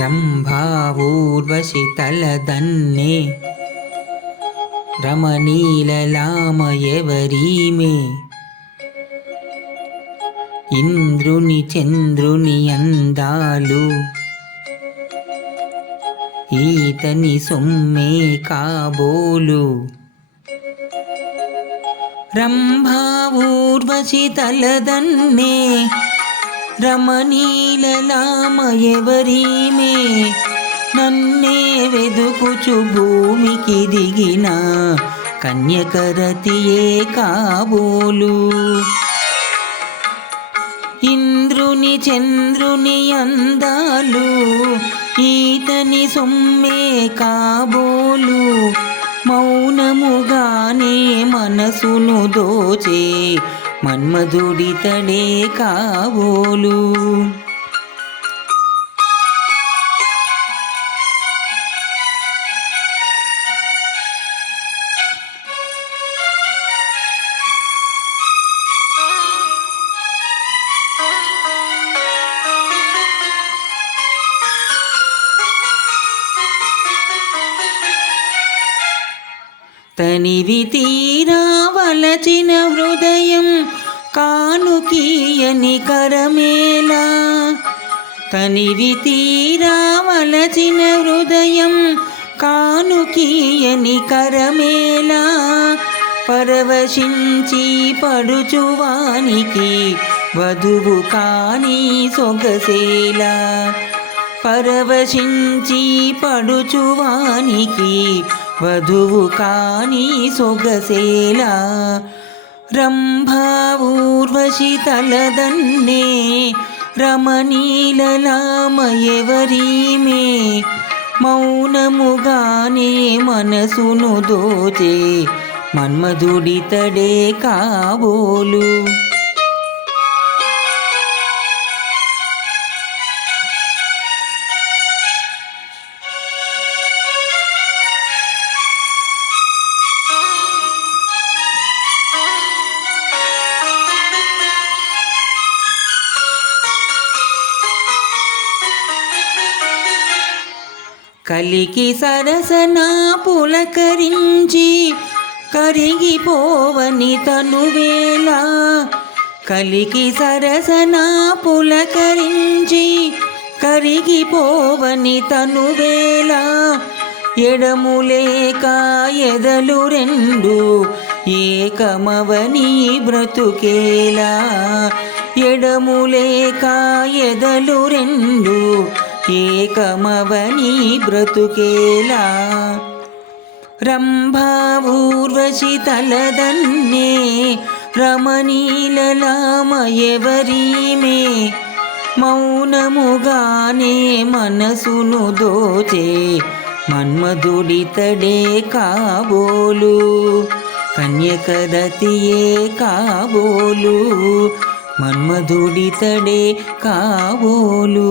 రంభావూర్వశి తలదన్నే రమణీలలామయవరీమే ఇంద్రుని చంద్రుని అందాలు ఈతని సొమ్మే కాబోలు రంభావూర్వశి రమణీలలామ ఎవరీమే నన్నే వెదుకుచు భూమికి దిగిన కన్యకరతియే కాబోలు. ఇంద్రుని చంద్రుని అందాలు ఈతని సొమ్మే కాబోలు. మౌనముగానే మనసును దోచే మన్మధుడితడే కావోలు తనివి తీరావలచిన హృదయం కానుకీయని కరమేలా. తనివి తీరావలచిన హృదయం కానుకీయని కరమేలా. పరవశించి పడుచువానికి వధువు కాని సొగసేలా. పరవశించి పడుచువానికి వధువు కాని సొగసేలా రంభావూర్వశి తలదన్నే రమణీలనామయవరీమే? మౌనముగానే మనసును దోచే మన్మధుడితడే కాబోలు. కలికి సరసనా పులకరించి కరిగిపోవని తనువేళ కలికి సరసనా పులకరించి కరిగిపోవని తనువేళ ఎడములేక ఎదలు రెండు ఏకమవని బ్రతుకేలా ఎడములేక ఎదలు రెండు ఏకమవని బ్రతుకేలా? రంభా ఊర్వశి తలదన్నే రమణీలలామయవరీమే మౌనముగానే మనసును దోచే మన్మధుడితడే కాబోలు కన్యకదతియే కాబోలు మన్మధుడితడే కావోలు.